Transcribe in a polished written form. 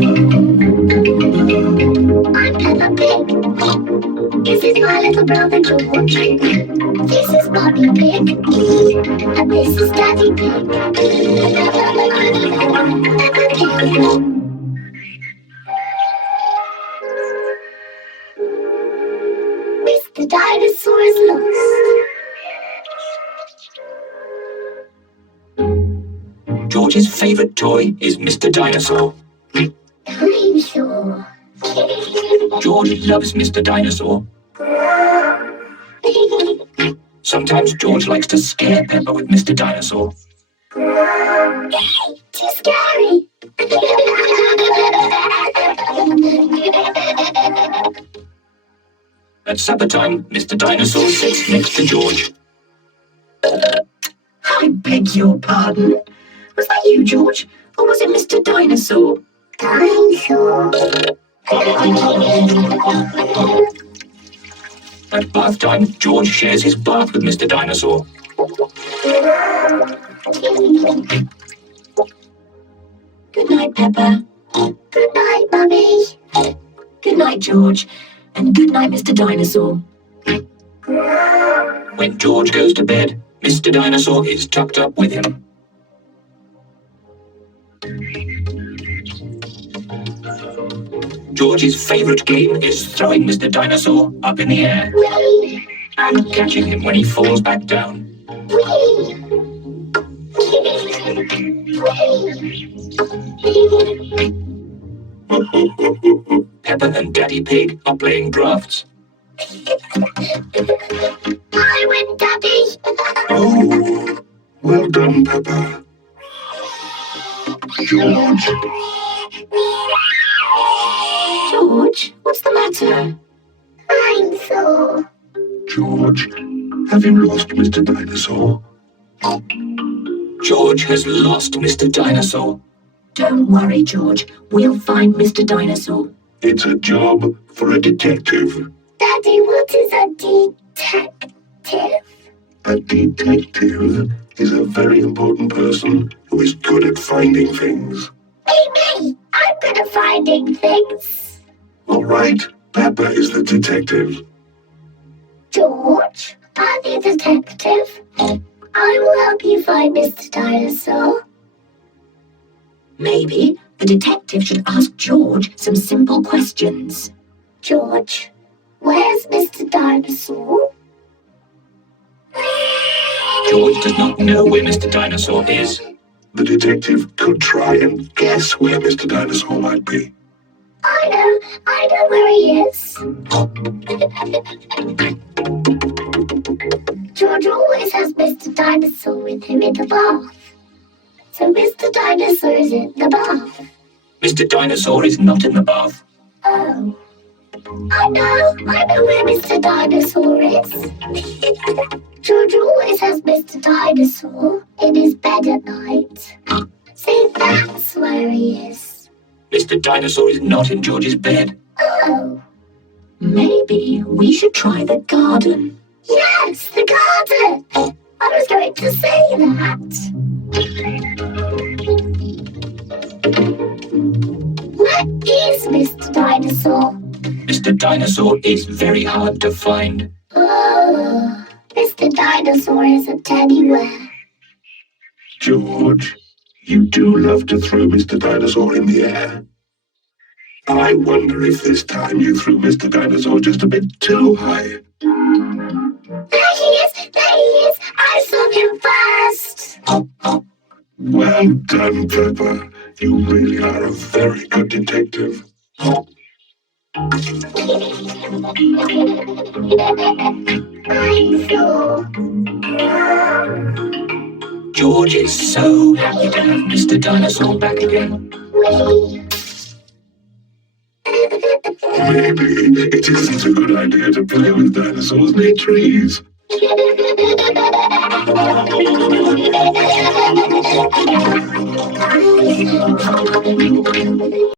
I'm Peppa Pig. This is my little brother George. This is Mommy Pig. And this is Daddy Pig. Peppa Pig. Mr. Dinosaur is lost. George's favourite toy is Mr. Dinosaur. Dinosaur. George loves Mr. Dinosaur. Sometimes George likes to scare Peppa with Mr. Dinosaur. Too scary. At supper time, Mr. Dinosaur sits next to George. I beg your pardon. Was that you, George? Or was it Mr. Dinosaur? Dinosaur. At bath time, George shares his bath with Mr. Dinosaur. Good night, Peppa. Good night, Mummy. Good night, George. And good night, Mr. Dinosaur. When George goes to bed, Mr. Dinosaur is tucked up with him. George's favourite game is throwing Mr. Dinosaur up in the air and catching him when he falls back down. Peppa and Daddy Pig are playing drafts. I win, Daddy. Oh, well done, Peppa. George. George, what's the matter? Dinosaur. George, have you lost Mr. Dinosaur? George has lost Mr. Dinosaur. Don't worry, George. We'll find Mr. Dinosaur. It's a job for a detective. Daddy, what is a detective? A detective is a very important person who is good at finding things. Me. I'm good at finding things. All right, Peppa is the detective. George, I'm the detective. I will help you find Mr. Dinosaur. Maybe the detective should ask George some simple questions. George, where's Mr. Dinosaur? George does not know where Mr. Dinosaur is. The detective could try and guess where Mr. Dinosaur might be. I know where he is. George always has Mr. Dinosaur with him in the bath. So Mr. Dinosaur is in the bath. Mr. Dinosaur is not in the bath. Oh. I know where Mr. Dinosaur is. George always has Mr. Dinosaur in his bed at night. See, that's where he is. Mr. Dinosaur is not in George's bed. Oh. Maybe we should try the garden. Yes, the garden. I was going to say that. Where is Mr. Dinosaur? Mr. Dinosaur is very hard to find. Oh, Mr. Dinosaur isn't anywhere. George, you do love to throw Mr. Dinosaur in the air. I wonder if this time you threw Mr. Dinosaur just a bit too high. There he is! There he is! I saw him first! Well done, Peppa. You really are a very good detective. George is so happy to have Mr. Dinosaur back again. Maybe it isn't a good idea to play with dinosaurs near trees.